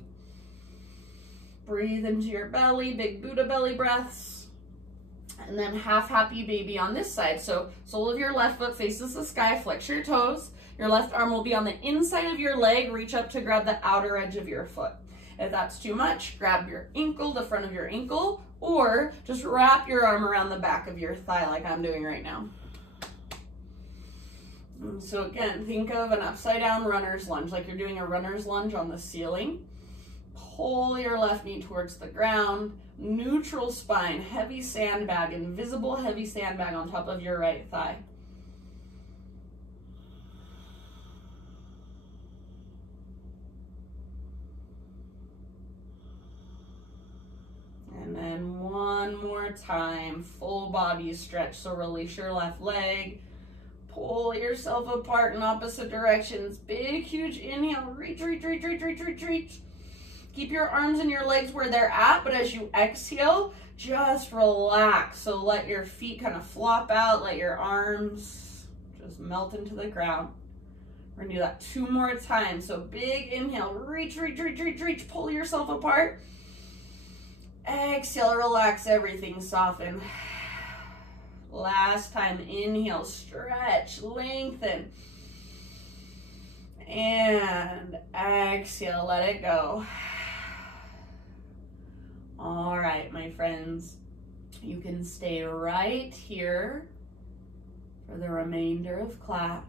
Breathe into your belly, big Buddha belly breaths. And then half happy baby on this side. So sole of your left foot faces the sky, flex your toes. Your left arm will be on the inside of your leg, reach up to grab the outer edge of your foot. If that's too much, grab your ankle, the front of your ankle, or just wrap your arm around the back of your thigh like I'm doing right now. And so again, think of an upside down runner's lunge, like you're doing a runner's lunge on the ceiling. Pull your left knee towards the ground, neutral spine, heavy sandbag, invisible heavy sandbag on top of your right thigh. And then one more time, full body stretch. So release your left leg, pull yourself apart in opposite directions. Big, huge inhale, reach, reach, reach, reach, reach, reach, reach. Keep your arms and your legs where they're at, but as you exhale, just relax. So let your feet kind of flop out, let your arms just melt into the ground. We're gonna do that 2 more times. So big inhale, reach, reach, reach, reach, reach, pull yourself apart. Exhale, relax everything, soften. Last time, inhale, stretch, lengthen. And exhale, let it go. All right, my friends, you can stay right here for the remainder of class.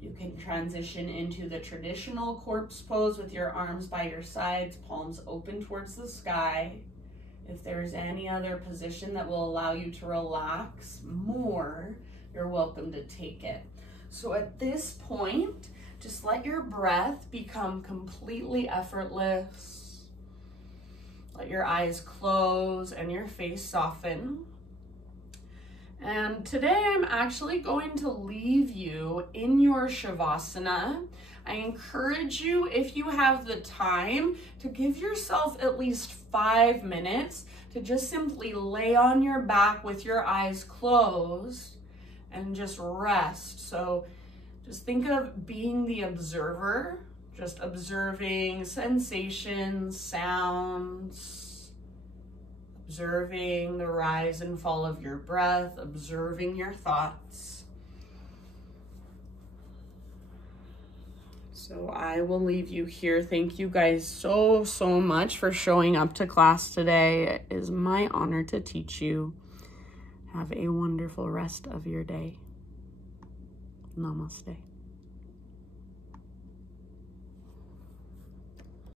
You can transition into the traditional corpse pose with your arms by your sides, palms open towards the sky. If there's any other position that will allow you to relax more, you're welcome to take it. So at this point, just let your breath become completely effortless. Let your eyes close and your face soften. And today I'm actually going to leave you in your Shavasana. I encourage you, if you have the time, to give yourself at least 5 minutes to just simply lay on your back with your eyes closed and just rest. So just think of being the observer, just observing sensations, sounds, observing the rise and fall of your breath, observing your thoughts. So I will leave you here. Thank you guys so much for showing up to class today. It is my honor to teach you. Have a wonderful rest of your day. Namaste.